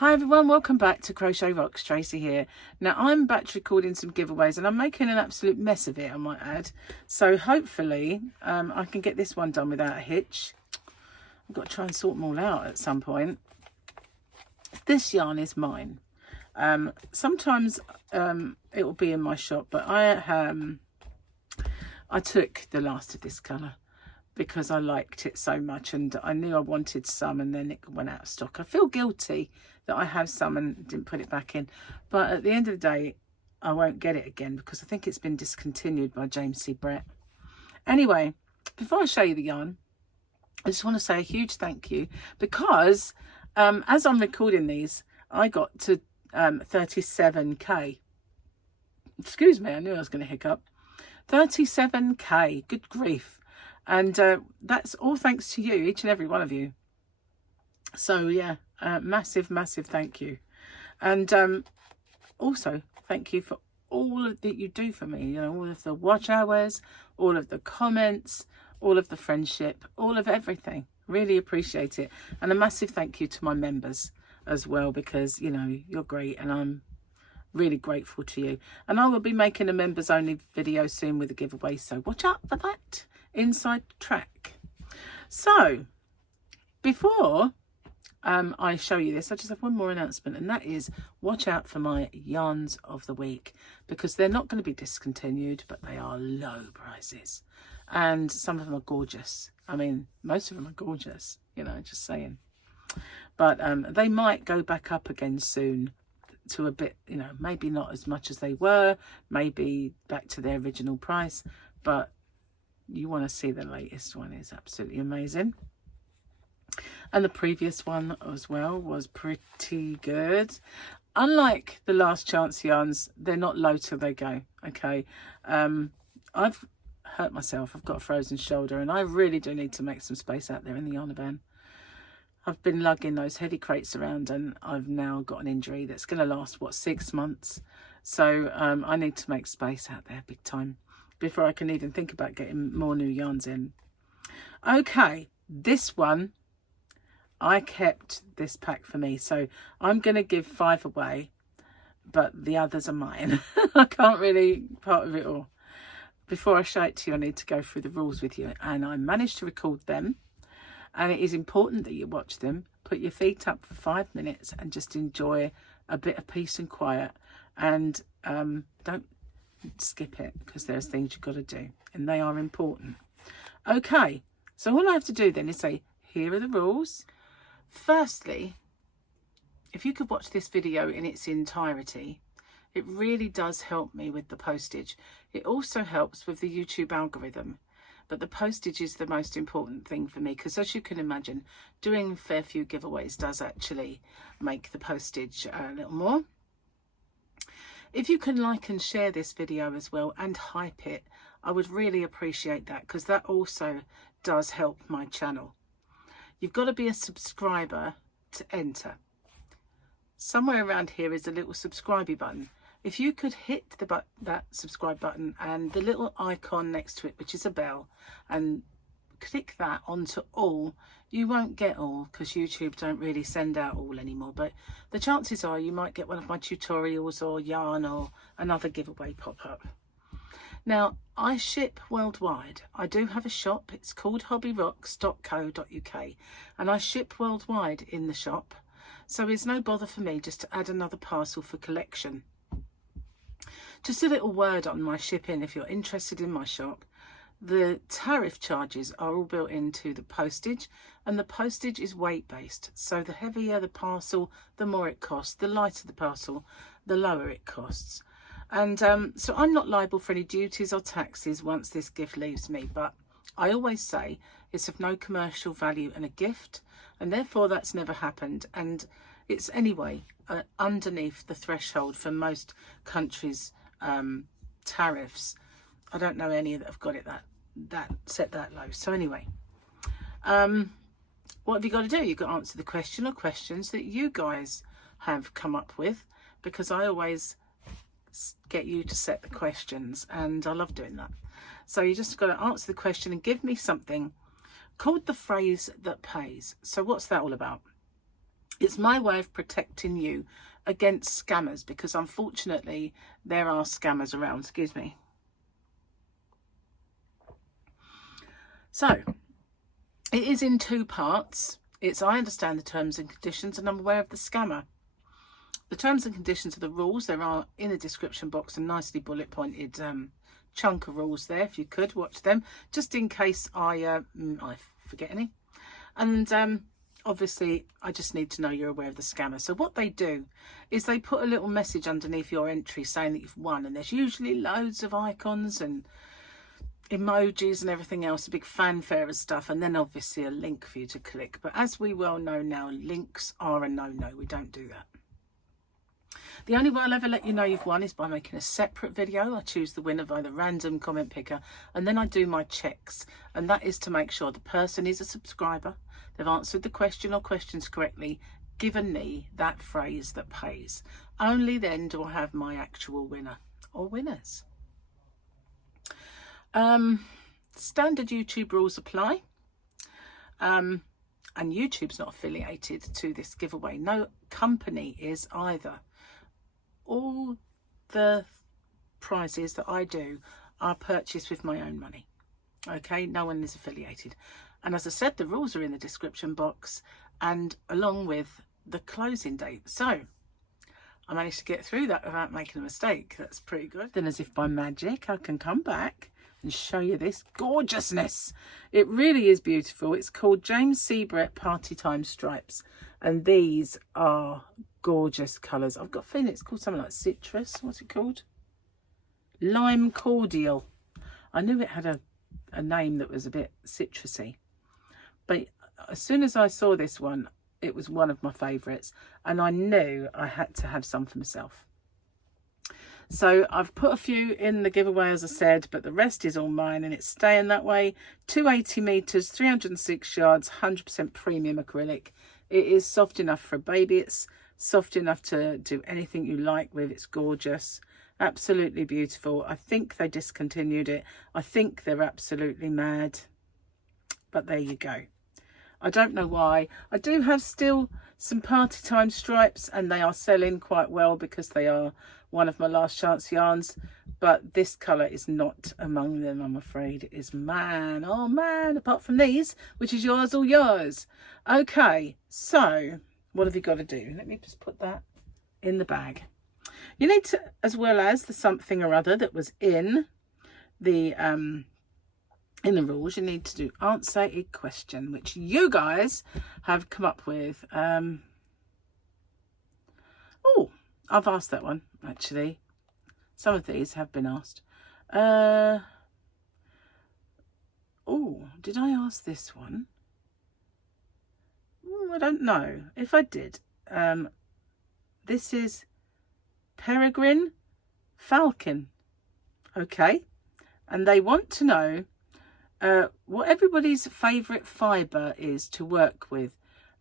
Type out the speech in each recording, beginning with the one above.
Hi everyone, welcome back to CrochetRocks. Tracy here. Now I'm back to recording some giveaways and I'm making an absolute mess of it, I might add. So hopefully I can get this one done without a hitch. I've got to try and sort them all out at some point. This yarn is mine. Sometimes it will be in my shop, but I took the last of this colour because I liked it so much and I knew I wanted some, and then it went out of stock. I feel guilty that I have some and didn't put it back in, but at the end of the day I won't get it again because I think it's been discontinued by James C. Brett. Anyway, before I show you the yarn, I just want to say a huge thank you because as I'm recording these I got to 37k. Excuse me, I knew I was going to hiccup. 37k, good grief. And that's all thanks to you, each and every one of you. So yeah, massive thank you. And also thank you for all that you do for me, you know, all of the watch hours, all of the comments, all of the friendship, all of everything. Really appreciate it. And a massive thank you to my members as well, because you know, you're great and I'm really grateful to you. And I will be making a members only video soon with a giveaway, so watch out for that inside track. So before I show you this, I just have one more announcement, and that is watch out for my yarns of the week, because they're not going to be discontinued, but they are low prices and some of them are gorgeous. I mean, most of them are gorgeous, you know, just saying. But they might go back up again soon to a bit, you know, maybe not as much as they were, maybe back to their original price, but you want to see the latest one. Is absolutely amazing. And the previous one as well was pretty good. Unlike the last chance yarns, they're not low till they go. Okay, I've hurt myself. I've got a frozen shoulder and I really do need to make some space out there in the yarn van. I've been lugging those heavy crates around and I've now got an injury that's going to last, what, 6 months. So I need to make space out there big time before I can even think about getting more new yarns in. Okay, this one, I kept this pack for me. So I'm going to give 5 away, but the others are mine. I can't really part of it all. Before I show it to you, I need to go through the rules with you. And I managed to record them. And it is important that you watch them. Put your feet up for 5 minutes and just enjoy a bit of peace and quiet. And don't skip it, because there's things you've got to do and they are important. Okay, so all I have to do then is say, here are the rules. Firstly, if you could watch this video in its entirety, it really does help me with the postage. It also helps with the YouTube algorithm. But the postage is the most important thing for me, because as you can imagine, doing a fair few giveaways does actually make the postage a little more. If you can like and share this video as well and hype it, I would really appreciate that, because that also does help my channel. You've got to be a subscriber to enter. Somewhere around here is a little subscribe button. If you could hit that subscribe button and the little icon next to it, which is a bell, and click that onto all, you won't get all because YouTube don't really send out all anymore, but the chances are you might get one of my tutorials or yarn or another giveaway pop up. Now, I ship worldwide. I do have a shop. It's called hobbyrocks.co.uk and I ship worldwide in the shop, so it's no bother for me just to add another parcel for collection. Just a little word on my shipping if you're interested in my shop. The tariff charges are all built into the postage, and the postage is weight based. So the heavier the parcel, the more it costs. The lighter the parcel, the lower it costs. And so I'm not liable for any duties or taxes once this gift leaves me. But I always say it's of no commercial value and a gift, and therefore that's never happened. And it's anyway underneath the threshold for most countries' tariffs. I don't know any that have got it that set that low. So anyway, what have you got to do? You've got to answer the question or questions that you guys have come up with, because I always get you to set the questions and I love doing that. So you just got to answer the question and give me something called the phrase that pays. So what's that all about? It's my way of protecting you against scammers, because unfortunately there are scammers around. Excuse me. So it is in 2 parts. It's I understand the terms and conditions, and I'm aware of the scammer. The terms and conditions are the rules. There are in the description box a nicely bullet pointed chunk of rules there. If you could watch them, just in case I forget any. And obviously I just need to know you're aware of the scammer. So what they do is they put a little message underneath your entry saying that you've won, and there's usually loads of icons and emojis and everything else, a big fanfare of stuff, and then obviously a link for you to click. But as we well know now, links are a no-no. We don't do that. The only way I'll ever let you know you've won is by making a separate video. I choose the winner by the random comment picker, and then I do my checks, and that is to make sure the person is a subscriber, they've answered the question or questions correctly, given me that phrase that pays. Only then do I have my actual winner or winners. Standard YouTube rules apply, and YouTube's not affiliated to this giveaway. No company is either. All the prizes that I do are purchased with my own money. Okay, no one is affiliated. And as I said, the rules are in the description box, and along with the closing date. So I managed to get through that without making a mistake. That's pretty good. Then, as if by magic, I can come back and show you this gorgeousness. It really is beautiful. It's called James Seabrett Party Time Stripes, and these are gorgeous colours. I've got a feeling it's called something like citrus. What's it called? Lime Cordial. I knew it had a name that was a bit citrusy, but as soon as I saw this one, it was one of my favourites, and I knew I had to have some for myself. So I've put a few in the giveaway, as I said, but the rest is all mine, and it's staying that way. 280 metres, 306 yards, 100% premium acrylic. It is soft enough for a baby. It's soft enough to do anything you like with. It's gorgeous. Absolutely beautiful. I think they discontinued it. I think they're absolutely mad. But there you go. I don't know why. I do have still some party time stripes, and they are selling quite well because they are one of my last chance yarns, but this colour is not among them, I'm afraid. It is man, oh man, apart from these, which is yours, all yours. Okay, so what have you got to do? Let me just put that in the bag. You need to, as well as the something or other that was in the rules, you need to do answer a question, which you guys have come up with. Oh, I've asked that one, actually. Some of these have been asked. Oh, did I ask this one? I don't know if I did. This is Peregrine Falcon. Okay. And they want to know what everybody's favourite fibre is to work with.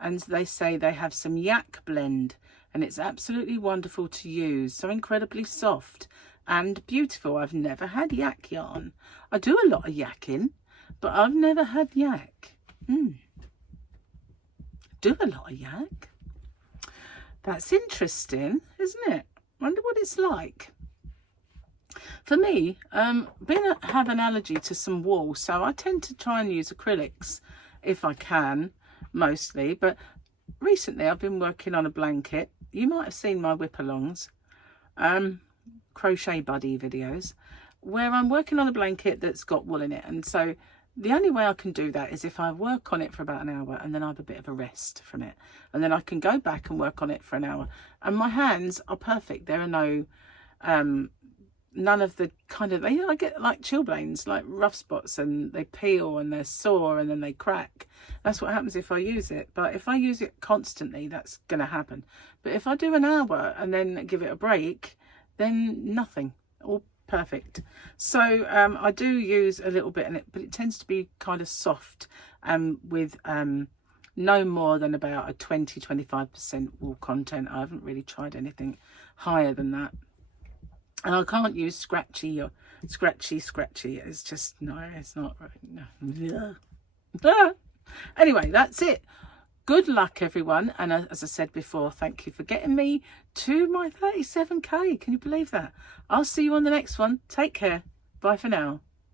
And they say they have some yak blend, and it's absolutely wonderful to use. So incredibly soft and beautiful. I've never had yak yarn. I do a lot of yakking, but I've never had yak. Do a lot of yak. That's interesting, isn't it? Wonder what it's like. For me, have an allergy to some wool, so I tend to try and use acrylics if I can, mostly. But recently I've been working on a blanket. You might have seen my whip-alongs, crochet buddy videos, where I'm working on a blanket that's got wool in it. And so the only way I can do that is if I work on it for about an hour, and then I have a bit of a rest from it, and then I can go back and work on it for an hour. And my hands are perfect. There are no none of the kind of, I get like chilblains, like rough spots, and they peel and they're sore and then they crack. That's what happens if I use it. But if I use it constantly, that's going to happen. But if I do an hour and then give it a break, then nothing. All perfect. So I do use a little bit in it, but it tends to be kind of soft, with no more than about a 20-25% wool content. I haven't really tried anything higher than that. And I can't use scratchy or scratchy. It's just, no, it's not right. No. Anyway, that's it. Good luck, everyone. And as I said before, thank you for getting me to my 37k. Can you believe that? I'll see you on the next one. Take care. Bye for now.